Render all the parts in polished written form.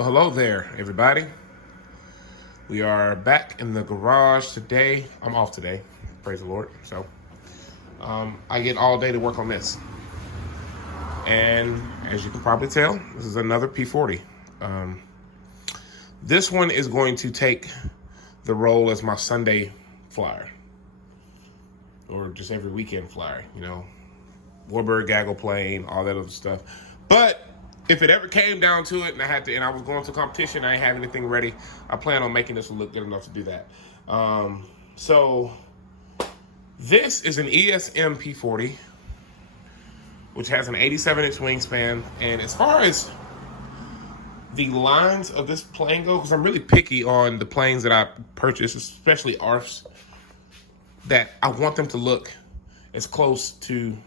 Well, hello there, everybody. We are back in the garage today. I'm off today, praise the Lord. So I get all day to work on this. And as you can probably tell, this is another P-40. This one is going to take the role as my Sunday flyer. Or just every weekend flyer, you know. Warbird, gaggle plane, all that other stuff. But if it ever came down to it and I was going to competition, I ain't have anything ready, I plan on making this look good enough to do that. So this is an ESM P-40, which has an 87-inch wingspan. And as far as the lines of this plane go, because I'm really picky on the planes that I purchase, especially ARFs, that I want them to look as close to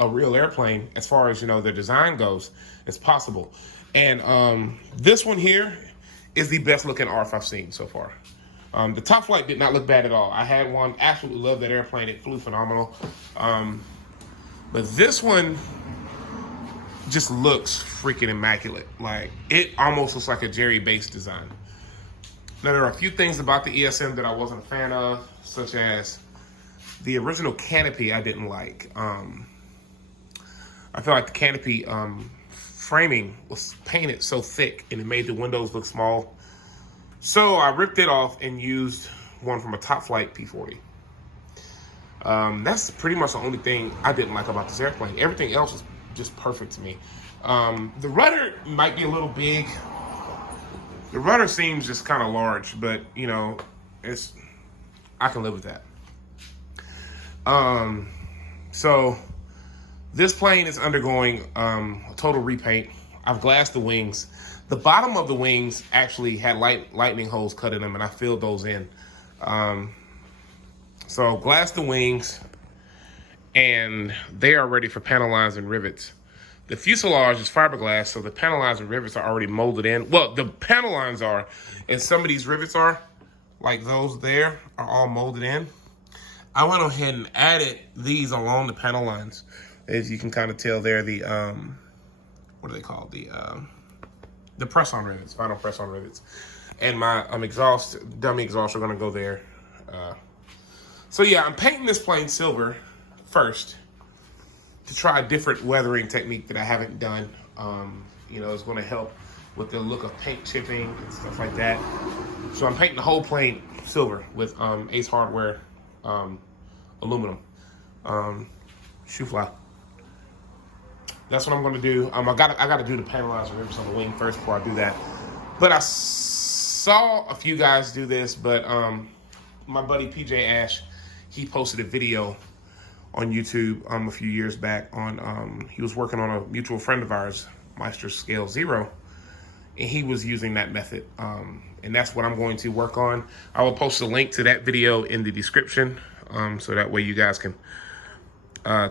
a real airplane as far as, you know, their design goes as possible. And this one here is the best looking ARF I've seen so far. The Top Flight did not look bad at all. I had one, absolutely loved that airplane. It flew phenomenal. But this one just looks freaking immaculate. Like, it almost looks like a Jerry Base design. Now, there are a few things about the ESM that I wasn't a fan of, such as the original Canopy I didn't like. I feel like the Canopy framing was painted so thick and it made the windows look small. So I ripped it off and used one from a Top Flight P-40. That's pretty much the only thing I didn't like about this airplane. Everything else was just perfect to me. The rudder might be a little big. The rudder seems just kind of large, but you know, I can live with that. So this plane is undergoing a total repaint. I've glassed the wings. The bottom of the wings actually had lightning holes cut in them, and I filled those in. So glassed the wings, and they are ready for panel lines and rivets. The fuselage is fiberglass, so the panel lines and rivets are already molded in. Well, the panel lines are, and some of these rivets are, like those there, are all molded in. I went ahead and added these along the panel lines. As you can kind of tell, they're the, what are they called? The press-on rivets, final press-on rivets. And my dummy exhaust are gonna go there. So yeah, I'm painting this plane silver first to try a different weathering technique that I haven't done. You know, it's gonna help with the look of paint chipping and stuff like that. So I'm painting the whole plane silver with Ace Hardware aluminum shoe fly. That's what I'm gonna do. I gotta do the panelized ribs on the wing first before I do that. But I saw a few guys do this, but my buddy PJ Ash, he posted a video on YouTube a few years back on, he was working on a mutual friend of ours, Meister Scale Zero, and he was using that method. And that's what I'm going to work on. I will post a link to that video in the description, so that way you guys can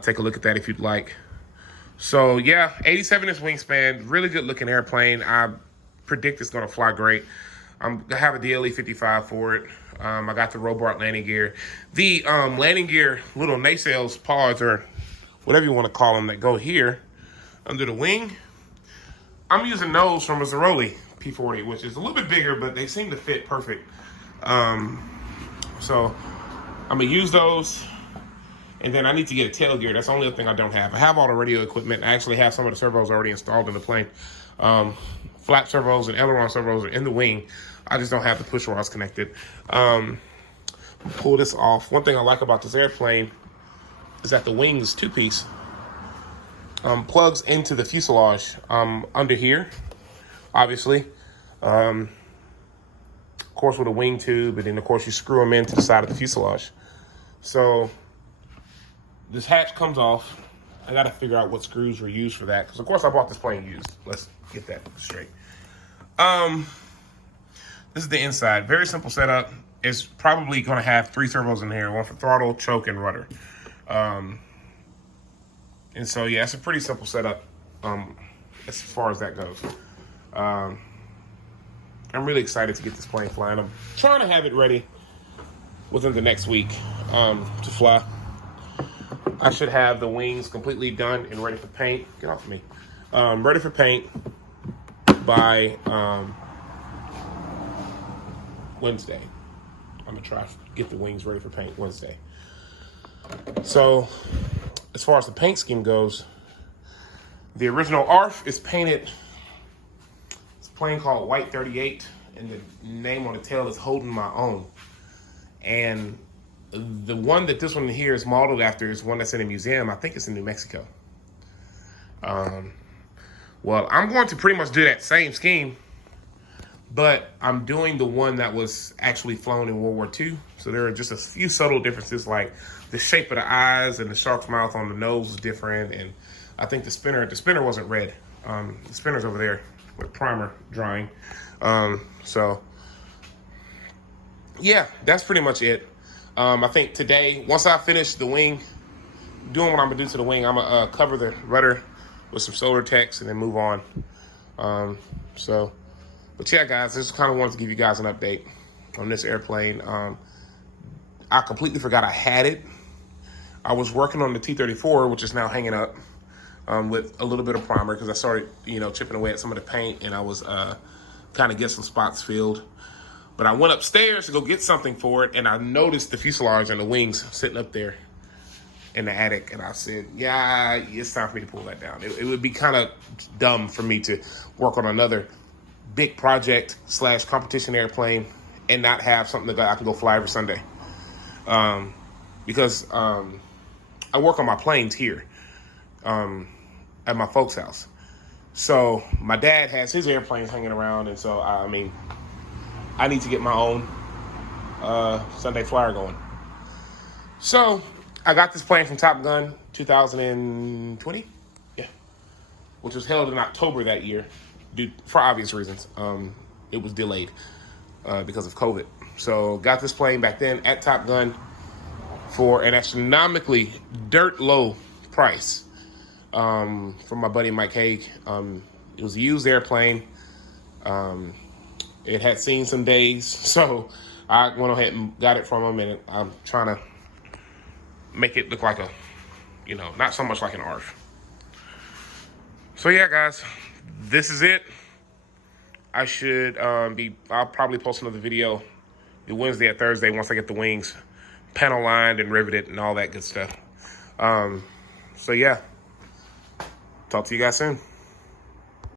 take a look at that if you'd like. So yeah, 87-inch wingspan, really good looking airplane. I predict it's gonna fly great. I have a DLE 55 for it. I got the Robart landing gear. The landing gear little nacelles, pods, or whatever you wanna call them, that go here under the wing. I'm using those from a Zeroli P-40, which is a little bit bigger, but they seem to fit perfect. So I'm gonna use those. And then I need to get a tail gear. That's the only other thing I don't have. I have all the radio equipment. I actually have some of the servos already installed in the plane. Flap servos and aileron servos are in the wing. I just don't have the push rods connected. Pull this off. One thing I like about this airplane is that the wing is two-piece. Plugs into the fuselage under here, obviously. Of course, with a wing tube, and then of course you screw them into the side of the fuselage. So this hatch comes off. I gotta figure out what screws were used for that, because of course I bought this plane used. Let's get that straight. This is the inside. Very simple setup. It's probably gonna have 3 servos in here, one for throttle, choke, and rudder. And so yeah, it's a pretty simple setup as far as that goes. I'm really excited to get this plane flying. I'm trying to have it ready within the next week to fly. I should have the wings completely done and ready for paint. Get off of me. Ready for paint. by Wednesday. I'm gonna try to get the wings ready for paint Wednesday. So as far as the paint scheme goes, the original ARF is painted. It's a plane called White 38, and the name on the tail is Holding My Own. And the one that this one here is modeled after is one that's in a museum. I think it's in New Mexico. Well, I'm going to pretty much do that same scheme, but I'm doing the one that was actually flown in World War II. So there are just a few subtle differences, like the shape of the eyes and the shark's mouth on the nose is different. And I think the spinner wasn't red. The spinner's over there with primer drying. So yeah, that's pretty much it. I think today, once I finish the wing, doing what I'm gonna do to the wing, I'm gonna cover the rudder with some solar text and then move on. But yeah, guys, just kind of wanted to give you guys an update on this airplane. I completely forgot I had it. I was working on the T-34, which is now hanging up, with a little bit of primer because I started, chipping away at some of the paint, and I was kind of get some spots filled. But I went upstairs to go get something for it, and I noticed the fuselage and the wings sitting up there in the attic, and I said, yeah, it's time for me to pull that down. It would be kind of dumb for me to work on another big project / competition airplane and not have something that I can go fly every Sunday. Because I work on my planes here at my folks' house. So my dad has his airplanes hanging around, and so I need to get my own Sunday flyer going. So I got this plane from Top Gun 2020, which was held in October that year, for obvious reasons. It was delayed because of COVID. So got this plane back then at Top Gun for an astronomically dirt low price from my buddy Mike Haig. It was a used airplane. It had seen some days, so I went ahead and got it from him, and I'm trying to make it look like a, not so much like an ARF. So yeah, guys, this is it. I should I'll probably post another video the Wednesday or Thursday once I get the wings panel lined and riveted and all that good stuff. So yeah, talk to you guys soon.